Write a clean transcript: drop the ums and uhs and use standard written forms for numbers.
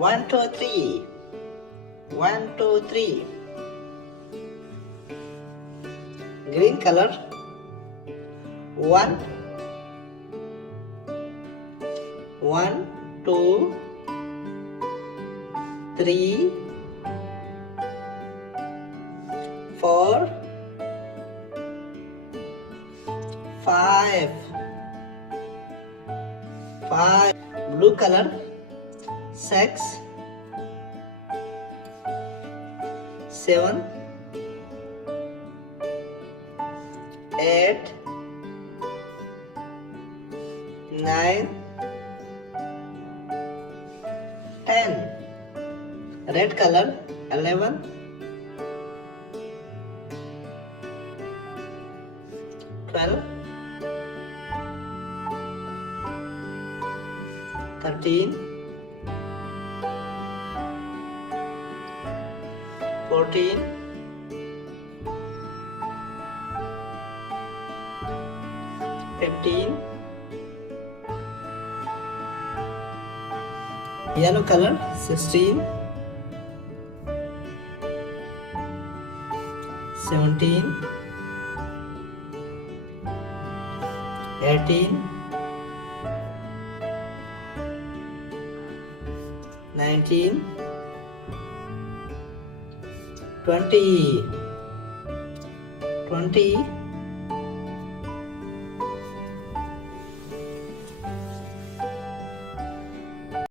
1, 2, 3. 1, 2, 3. Green color. 1, 1, 2, 3, 4, 5. 5. Blue color. 6, 7, 8, 9, 10. Red color. 11, 12, 13, 14, 15. Yellow color. 16, 17, 18, 19, 20.